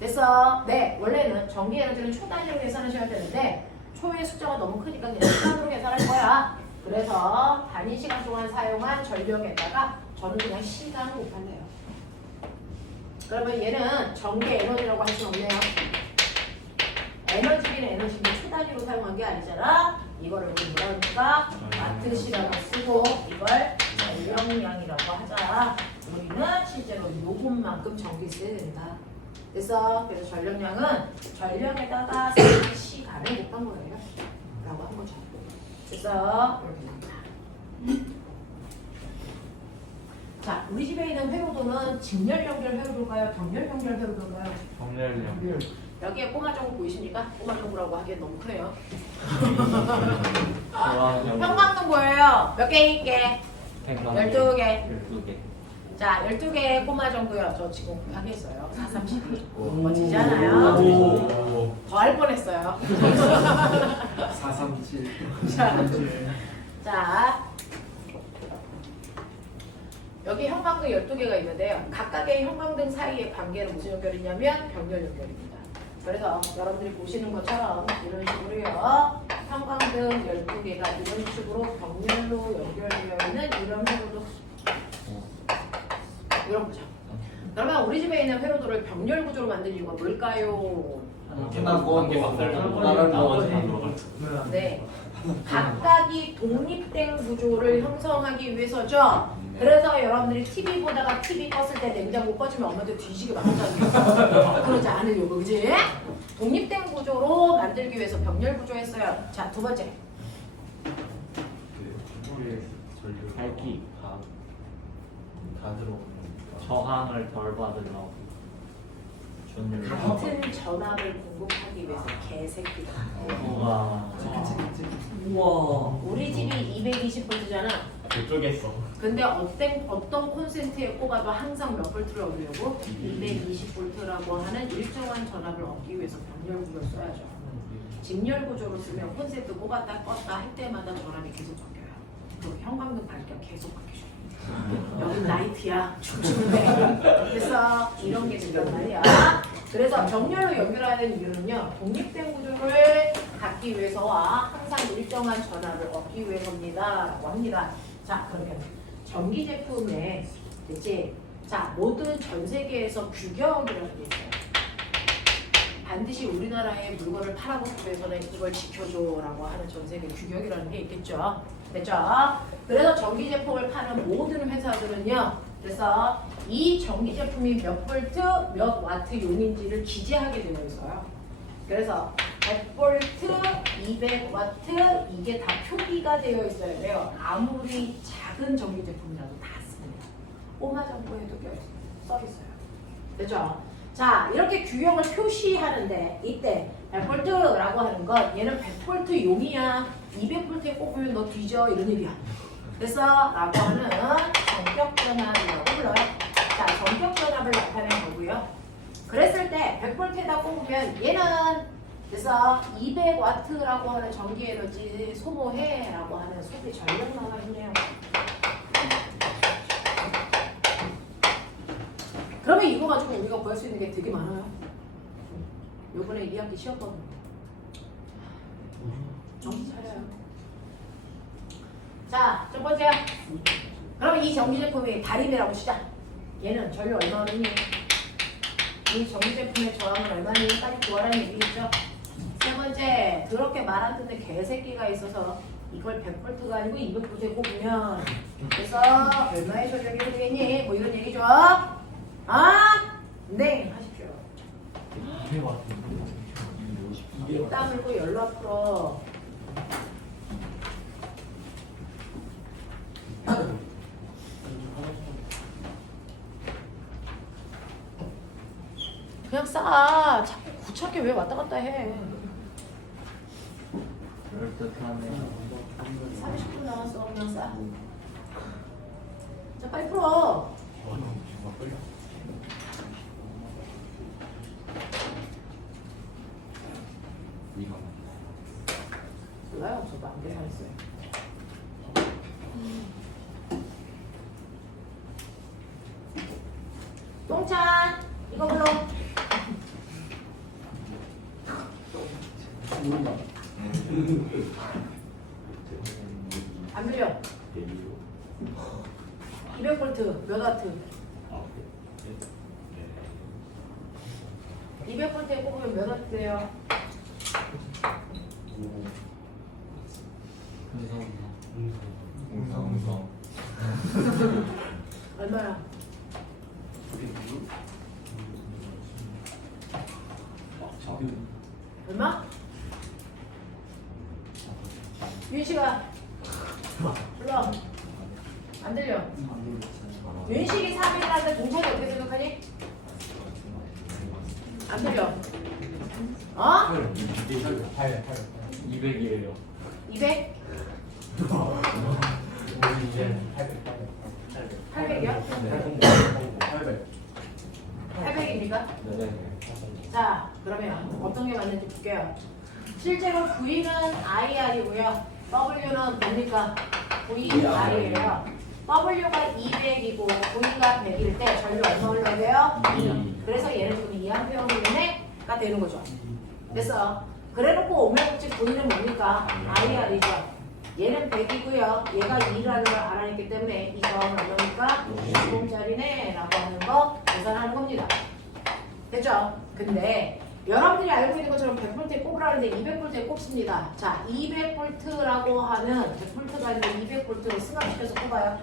됐어? 네. 원래는 전기 에너지는 초 단위로 계산하셔야 되는데 초의 숫자가 너무 크니까 그냥 시간으로 계산할 거야. 그래서 단위 시간 동안 사용한 전력에다가 저는 그냥 시간으로 곱할래요. 그러면 얘는 전기 에너지라고 할 수는 없네요. 에너지는 에너지인데 초 단위로 사용한 게 아니잖아. 이거를 우리 뭐라 그럴까? 와트 시간을 쓰고 이걸 전력량이라고 하자. 우리는 실제로 요것만큼 전기 써야 된다. 그래서 전력량은 전력에다가 사용한 시간을 곱한 거예요. 라고 한 거죠. 그래서 이렇게 됩니다. 자, 우리 집에 있는 회로도는 직렬 연결 회로도인가요? 병렬 연결 회로도인가요? 정렬량. 여기에 꼬마 정구 보이십니까? 꼬마 정구라고 하기엔 너무 크네요. 형광등 보여요? 몇 개 있게? 12개. 12개. 자, 12개의 꼬마 정구요. 저 지금 하겠어요. 432. 멋지지 않아요? 더 할 뻔했어요. 437. 자, 여기 형광등 12개가 있는데요. 각각의 형광등 사이의 관계는 무슨 연결이냐면 병렬 연결입니다. 그래서 여러분들이 보시는 것처럼 이런 식으로요. 형광등 12개가 이런 식으로 병렬로 연결되어 있는 이런 회로도 이런 거죠. 그러면 우리 집에 있는 회로도를 병렬 구조로 만든 이유가 뭘까요? 한개 맞살고 나머지 다 들어갔어. 네. 각각이 독립된 구조를 형성하기 위해서죠. 그래서 여러분들이 TV 보다가 TV 껐을 때 냉장고 꺼주면 엄마들 뒤지게 맞잖아요. 그러지 않으려고, 그지? 독립된 구조로 만들기 위해서 병렬 구조했어요. 자, 두 번째. 밝기 다 들어오는 저항을 덜 받으려고 전율 같은 전압을 공급하기 위해서 개새끼다. 우와 우와. 우리 집이 220V잖아. 그쪽에 있어 근데 어떤 콘센트에 꼽아도 항상 몇 볼트를 얻으려고? 220V라고 하는 일정한 전압을 얻기 위해서 병렬 구조를 써야죠. 직렬 구조로 쓰면 콘센트 꼽았다 껐다 할 때마다 전압이 계속 바뀌어요. 그리고 형광등 밝기가 계속 바뀌죠. 여기 나이트야. 춤추는 데. 그래서 이런 게 된단 말이야. 그래서 병렬로 연결하는 이유는요. 독립된 구조를 갖기 위해서와 항상 일정한 전압을 얻기 위해서입니다. 라고 합니다. 자, 그러면 전기 제품에 됐지? 자, 모든 전 세계에서 규격이라는 게 있어요. 반드시 우리나라의 물건을 팔아먹기 위해서는 이걸 지켜줘라고 하는 전 세계 규격이라는 게 있겠죠. 됐죠? 그래서 전기 제품을 파는 모든 회사들은요. 그래서 이 전기 제품이 몇 볼트, 몇 와트 용인지를 기재하게 되어 있어요. 그래서 100볼트, 200와트 이게 다 표기가 되어 있어야 돼요. 아무리 작은 전기 제품이라도 다 씁니다. 오마정보에도 써 있어요. 됐죠? 자, 이렇게 규격을 표시하는데 이때 100볼트라고 하는 건 얘는 100볼트 용이야. 200볼트에 꼽으면 너 뒤져 이런 얘기야. 그래서 라고 하는 전격 전압이라고 불러요. 자, 전격 전압을 나타낸 거고요. 그랬을 때 100볼트에다 꼽으면 얘는 그래서 200와트라고 하는 전기 에너지 소모해라고 하는 소비 전력 나와 있네요. 그러면 이거 가지고 우리가 구할 수 있는 게 되게 많아요. 요번에 2학기 시험 보는 정신 차려요. 자, 첫 번째. 그럼 이 전기 제품이 다림이라고 치자. 얘는 전류 얼마니? 이 전기 제품의 저항은 얼마니? 빨리 구하라는 얘기겠죠. 세 번째, 그렇게 말 안 듣는 개새끼가 있어서 이걸 100볼트가 아니고 200볼트에 꼽으면 그래서 얼마의 전력이 되겠니? 뭐 이런 얘기죠. 아? 네, 하십시오. 입 다물고 열로 풀어. 그냥 싸. 자꾸 구차게 왜 왔다 갔다 해. 그럴듯하네 30분 남았어. 그냥 싸. 자, 빨리 풀어. 몰라요. 저도 안 계산했어요. 똥찬 이거 불러. 안 들려. 200볼트 몇 와트? 200볼트에 꼽으면 몇 와트 돼요? 음성 얼마야? 얼마? 윤식아 불러. 안 들려. 윤식이 3이라는데 동생이 어떻게 생각하니? 안 들려. 어? 200이래요 200? 800이야? 800입니까? 자, 그러면 어떤 게 맞는지 볼게요. 실제로 V는 IR이고요. W는 뭡니까? VR이에요. W가 200이고 V가 100일 때 전류 얼마 흘러야 돼요? 2. 그래서 얘는 지금 2A가 되는 거죠. 그래서 그래놓고 오면국지 V는 뭡니까? IR이죠. 얘는 100이고요. 얘가 2라는 걸 알아냈기 때문에 이 저항은 얼마입니까? 20짜리네 라고 하는 거 계산하는 겁니다. 됐죠? 근데 여러분들이 알고 있는 것처럼 100V에 꼽으라는데 200V에 꼽습니다. 자, 200V라고 하는 100V가 아니라 200V로 승합시켜서 꼽아요.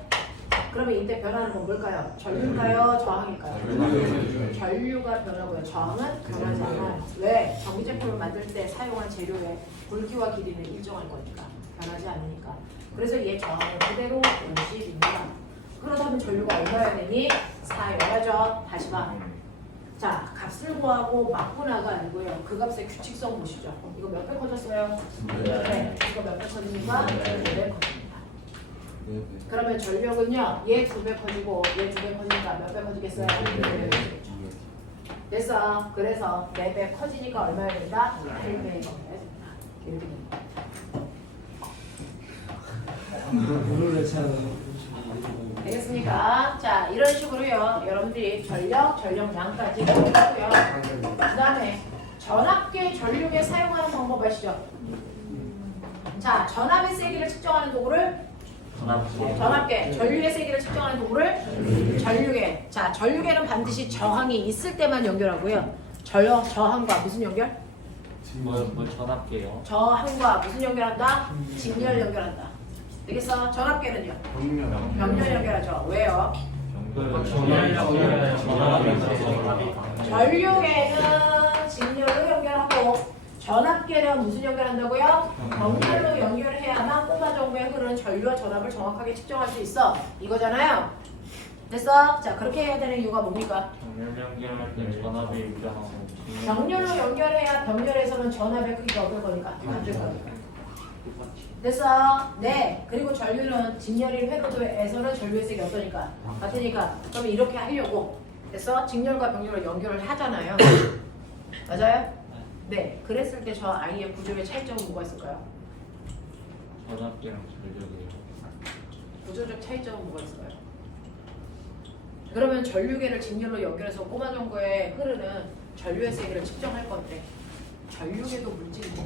그러면 이때 변하는 건 뭘까요? 전류인가요? 저항일까요? 전류가 변하고요. 저항은 변하지 않아요. 왜? 전기 제품을 만들 때 사용한 재료의 굵기와 길이는 일정할 거니까. 변하지 않으니까. 그래서 얘 저항은 그대로 50입니다. 그렇다면 전류가 얼마여야 되니? 4여야죠. 다시 봐. 자, 값을 구하고 막 분화가 아니고요. 그 값의 규칙성 보시죠. 이거 몇 배 커졌어요? 네. 이거 몇 배 커집니까? 4배 커집니다. 그러면 전력은요. 얘 2배 커지고 얘 2배 커지니까 몇 배 커지겠어요? 4배 커지겠죠. 됐어. 그래서 4배 커지니까 얼마여야 된다? 8배 커져야 된다. 이렇게 됩니다. 되겠습니까? 자, 이런 식으로요. 여러분들이 전력량까지 하고요. 그 다음에 전압계 전류계 사용하는 방법 아시죠? 자, 전압의 세기를 측정하는 도구를 전압계, 전류의 세기를 측정하는 도구를 전류계. 자, 전류계는 반드시 저항이 있을 때만 연결하고요. 저항과 무슨 연결? 뭐 전압계요? 저항과 무슨 연결한다? 직렬 연결한다. 되겠어? 전압계는요? 병렬 연결하죠. 왜요? 전류계는 직렬로 연결하고 전압계는 무슨 연결한다고요? 병렬로 연결해야만 꼽아 정보에 흐르는 전류와 전압을 정확하게 측정할 수 있어. 이거잖아요. 됐어? 자, 그렇게 해야 되는 이유가 뭡니까? 병렬 연결할 때 전압이 일정하고 병렬로 연결해야 병렬에서는 전압의 크기가 어떨 거니까? 같을 거니까. 됐어? 네. 그리고 전류는 직렬인 회로도에서는 전류의 색이 어떠니까? 같으니까. 그러면 이렇게 하려고. 됐어? 직렬과 병렬을 연결을 하잖아요. 맞아요? 네. 그랬을 때 저 아이의 구조의 차이점은 뭐가 있을까요? 전압계랑 전력이에요. 구조적 차이점은 뭐가 있을까요? 그러면 전류계를 직렬로 연결해서 꼬마 전구에 흐르는 전류의 세기를 측정할 건데 전류계도 물질입니다.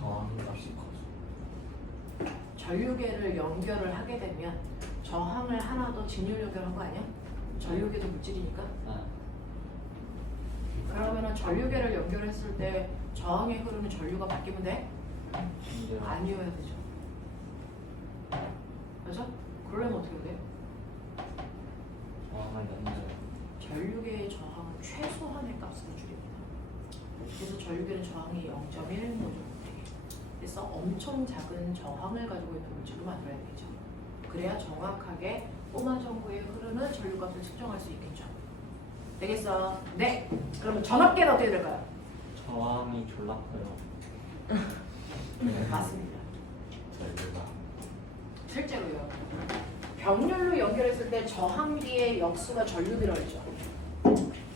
저항값이 커져. 전류계를 연결을 하게 되면 저항을 하나 더 직렬 연결한 거 아니야? 전류계도 물질이니까. 그러면은 전류계를 연결했을 때 저항에 흐르는 전류가 바뀌면 돼? 아니어야 되죠. 맞아? 그러려면 어떻게 돼요? 저항을 넣는 전류계의 저항은 최소한의 값으로 줄입니다. 그래서 전류계는 저항이 0.1mV. 그래서 엄청 작은 저항을 가지고 있는 물질로 만들어야 되겠죠. 그래야 정확하게 꼬마 전구에 흐르는 전류값을 측정할 수 있겠죠. 되겠어? 네. 그러면 전압계는 어떻게 될까요? 저항이 졸라 커요. 맞습니다. 실제로요. 병렬로 연결했을 때 저항비의 역수가 전류비라고 했죠.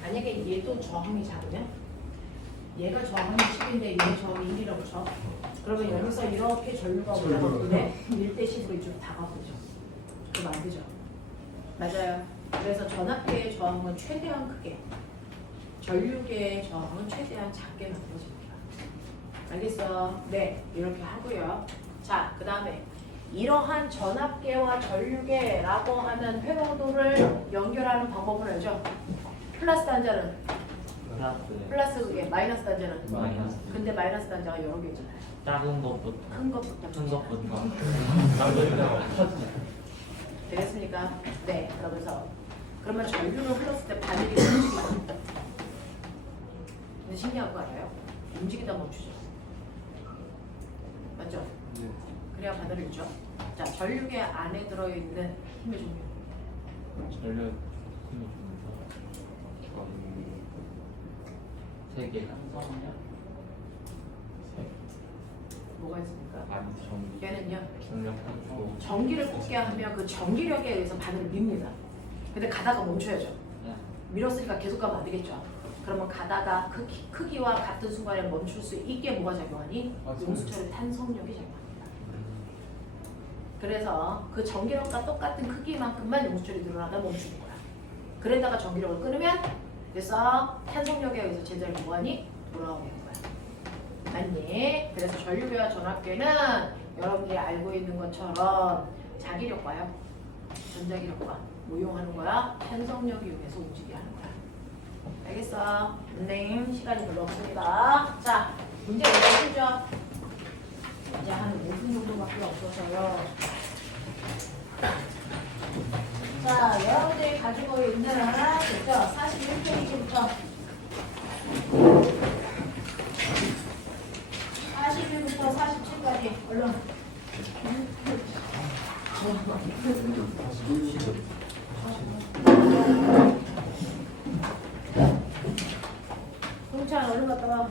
만약에 얘도 저항이 작으면 얘가 저항이 10인데 얘가 저항이 1이라고 쳐. 그러면 여기서 이렇게 전류가 올라가는데 1대 10으로 이쪽 다 가보죠. 그럼 안 되죠. 맞아요. 그래서 전압계의 저항은 최대한 크게, 전류계의 저항은 최대한 작게 만들어집니다. 알겠어? 네, 이렇게 하고요. 자, 그 다음에 이러한 전압계와 전류계라고 하는 회로도를 연결하는 방법을 알죠? 플러스 단자는 플러스 그게 마이너스 단자는 마이너스. 근데 마이너스 단자가 여러 개 있잖아요. 작은 것부터 큰 것부터 큰 것부터 되겠습니까? 네. 그러면 전류를 흘렀을 때 바늘이 움직입니다. 근데 신기한 거 알아요? 움직이다 멈추죠. 맞죠? 그래야 바늘을 있죠. 자, 전류계 안에 들어있는 힘의 종류. 전력 힘이 세 개. 뭐가 있습니까? 아니 전기. 얘는요. 전력 한고. 전기를 꽂게 하면 그 전기력에 의해서 바늘을 밉니다. 근데 가다가 멈춰야죠. 밀었으니까 계속 가면 안 되겠죠. 그러면 가다가 크기와 같은 순간에 멈출 수 있게 뭐가 작용하니? 용수철의 탄성력이 작용합니다. 그래서 그 전기력과 똑같은 크기만큼만 용수철이 늘어나다 멈추는 거야. 그러다가 전기력을 끊으면 그래서 탄성력에 의해서 제자리 뭐하니? 돌아오는 거야. 맞니? 그래서 전류계와 전압계는 여러분들이 알고 있는 것처럼 자기력과요, 전자기력과 뭐 이용하는 거야? 탄성력 이용해서 움직이게 하는 거야. 알겠어. 선생님 시간이 별로 없습니다. 자, 문제 몇 푼죠? 이제 한 5분 정도밖에 없어서요. 자, 여러분들이 가지고 있는 그죠? 41페이지부터 41부터 47까지 얼른. 동찬 얼른 갔다 와.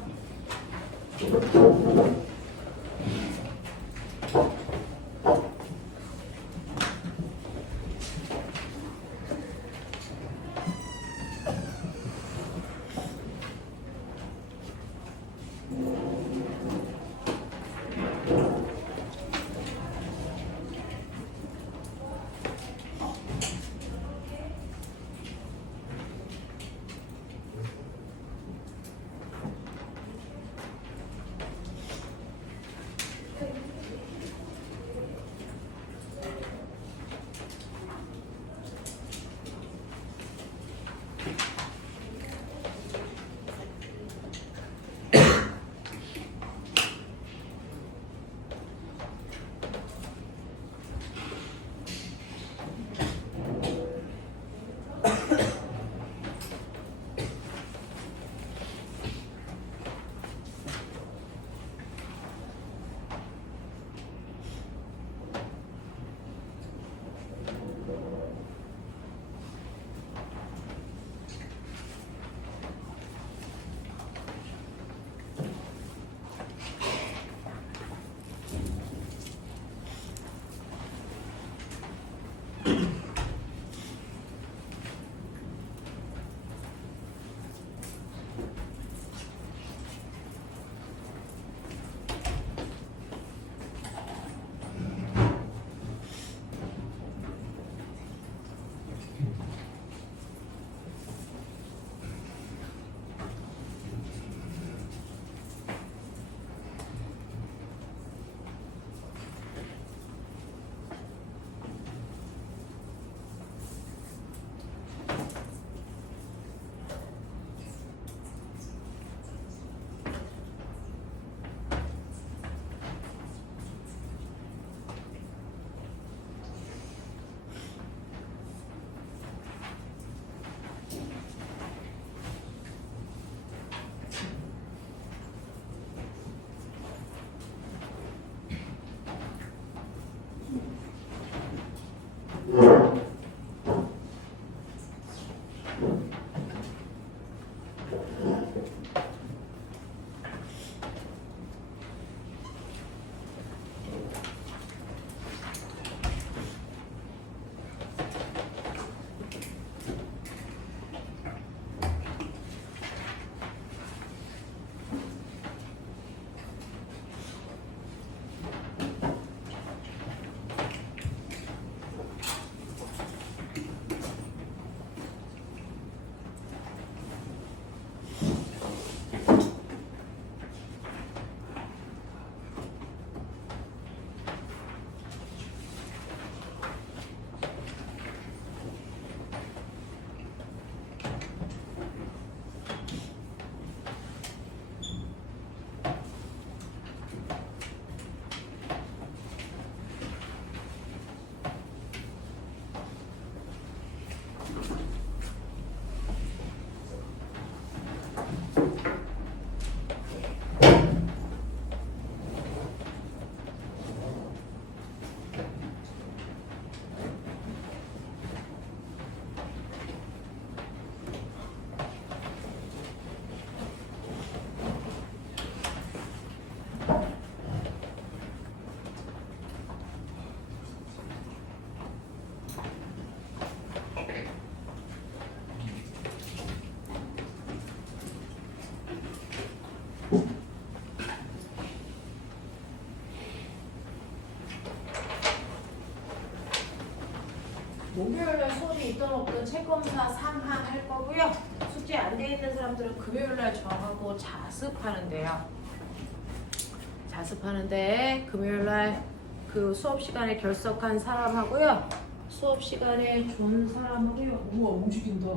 목요일날 수업이 있든 없든 책검사 상하할 거고요. 숙제 안 돼 있는 사람들은 금요일날 저하고 자습하는데요. 자습하는데 금요일날 그 수업 시간에 결석한 사람하고요. 수업 시간에 좋은 사람하고요. 우와 움직인다.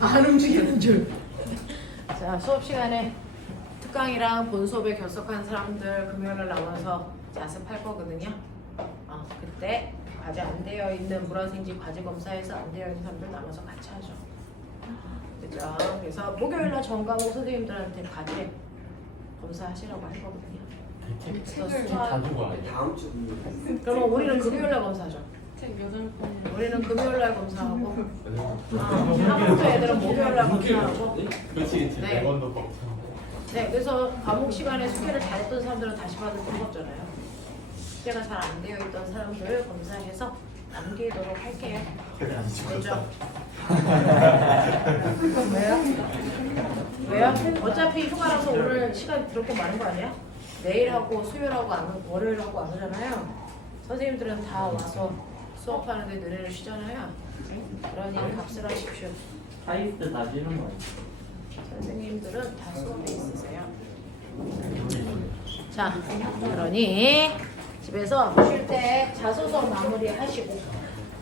안 움직이는 줄. 자, 수업 시간에 특강이랑 본 수업에 결석한 사람들 금요일날 나와서 자습할 거거든요. 그때 과제 안 되어 있는 물화생지 과제 검사에서 안 되어 있는 사람들 남아서 같이 하죠. 그죠? 그래서 목요일날 전 과목 선생님들한테 과제 검사하시라고 할 거거든요. 그래서 자주 봐. 다음 주 금요일. 그러면 우리는 금요일날 검사하죠. 책 8권. 우리는 금요일날 검사하고 한국도 애들은 목요일날 검사하고 그렇지. 네. 매번도 벅차. 네, 그래서 과목 시간에 숙제를 잘했던 사람들은 다시 받을 필요가 없잖아요. 숙제가 잘 안 되어 있던 사람들을 검사해서 남기도록 할게요. 되죠? 왜요? 어차피 휴가라서 오늘 시간 그렇게 많은 거 아니야? 내일하고 수요일하고 월요일하고 안 오잖아요. 선생님들은 다 와서 수업하는데 너네는 쉬잖아요. 그러니 값을 하십시오. 타이스 다 지는 거 아니야? 선생님들은 다 수업에 있으세요. 자, 그러니 집에서 쉴 때 자소서 마무리 하시고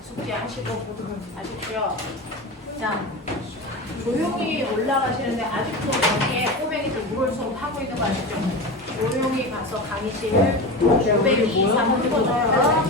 숙제 하시고 아십시오. 자, 조용히 올라가시는데 아직도 여기에 꼬맹이들 물을 수업 하고 있는 거 아시죠? 조용히 가서 강의실 523번 찍어줘요.